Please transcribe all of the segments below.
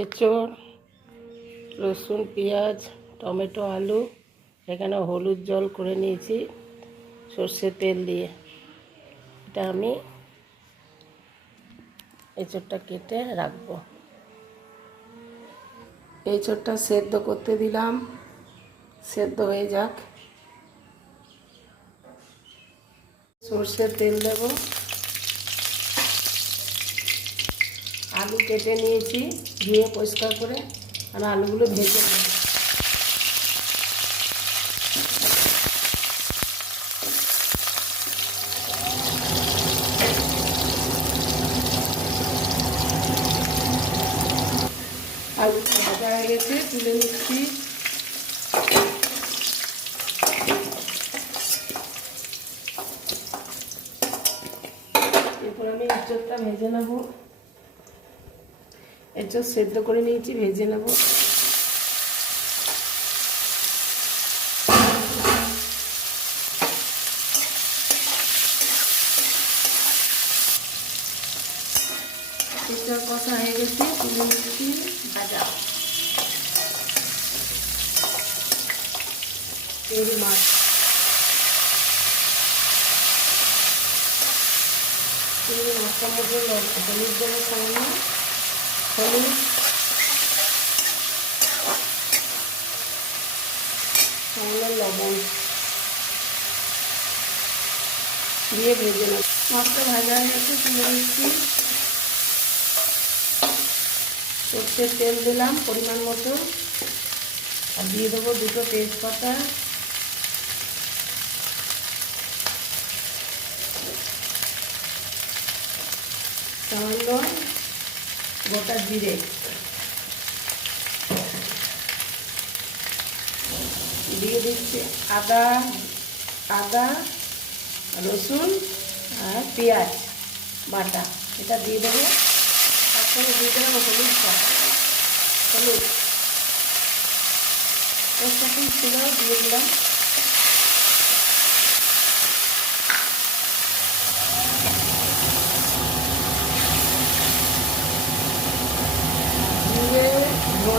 এঁচড়, রসুন, পেঁয়াজ, টমেটো, আলু, এখানে হলুদ জল করে নিয়েছি সর্ষের তেল দিয়ে। এটা আমি এঁচড়টা কেটে রাখব। এঁচড়টা সেদ্ধ করতে দিলাম। সেদ্ধ হয়ে যাক। সর্ষের তেল দেবো। আলু কেটে নিয়েছি, ধুয়ে পরিষ্কার করে, আর আলুগুলো ভেজে নেব। ভাজা হয়ে গেছে, তুলে নিচ্ছি। এরপর আমি ইঁচড়টা ভেজে নেব। এঁচড় সেদ্ধ করে নিয়েছি, ভেজে নেব। এঁচড় কষা হয়ে গেছে, তুলে নিচ্ছি ভাজা চিংড়ি মাছ। চিংড়ি মাছটার মধ্যে হলুদ দেবো সামান্য। হলুদ সামান্য লবণ দিয়ে ভেজে নেব। মাছটা ভাজা হয়ে গেছে, তুলে তেল দিলাম পরিমাণ মতো। আর দিয়ে দেবো দুটো তেজপাতা সামান্য গোটা জিরে। দিয়ে দিচ্ছি আদা আদা, রসুন আর পেঁয়াজ বাটা। এটা দিয়ে দেবো। তারপরে দিয়ে দেবো হলুদ হলুদ। ওর সাথে ছিল দিয়ে দিলাম দিয়ে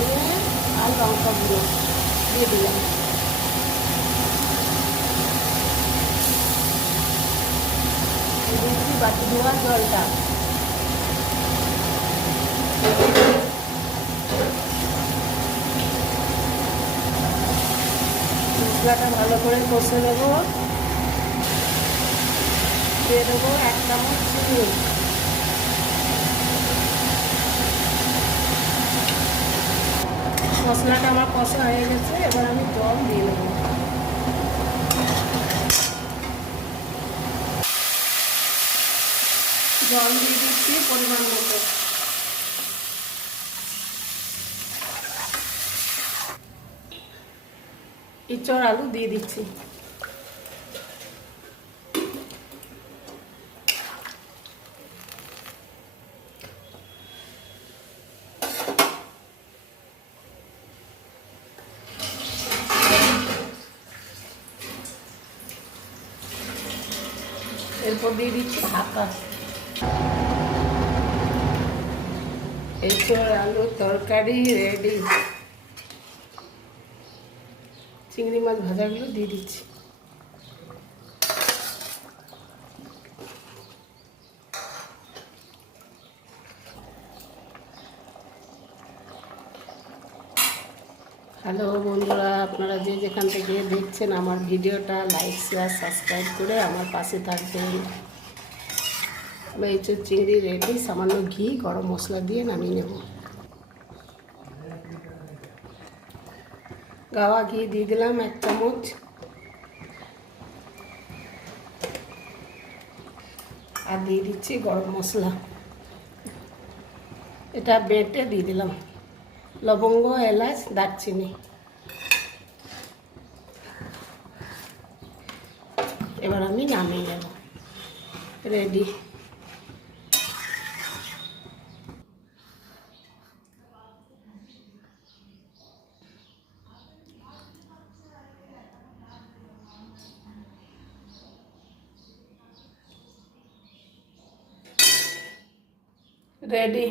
ধনে আর লঙ্কা গুঁড়ো দিয়ে দিলাম দিচ্ছি বাটি ধোয়া জলটা মশলাটা ভালো করে কষে নেব। দিয়ে দেবো এক চামচ চিনি। মশলাটা আমার কষা হয়ে গেছে, এবার আমি জল দিয়ে নেব। জল দিয়ে দিচ্ছি পরিমাণ মতো। ইচড় আলু দিয়ে দিচ্ছি। এরপর দিয়ে দিচ্ছি ঢাকা। এছাড়া আলু তরকারি রেডি চিংড়ি মাছ ভাজাগুলো দিয়ে দিচ্ছি। হ্যালো বন্ধুরা, আপনারা যে যেখান থেকে দেখছেন আমার ভিডিওটা লাইক শেয়ার সাবস্ক্রাইব করে আমার পাশে থাকবেন। এই চিংড়ি রেডি, সামান্য ঘি, গরম মশলা দিয়ে নামিয়ে নেব। গাওয়া ঘি দিয়ে দিলাম এক চামচ। আর দিয়ে দিচ্ছি গরম মশলা। এটা বেটে দিয়ে দিলাম। লবঙ্গ এলাচ দারচিনি। এবার আমি নামিয়ে নেব। Ready ready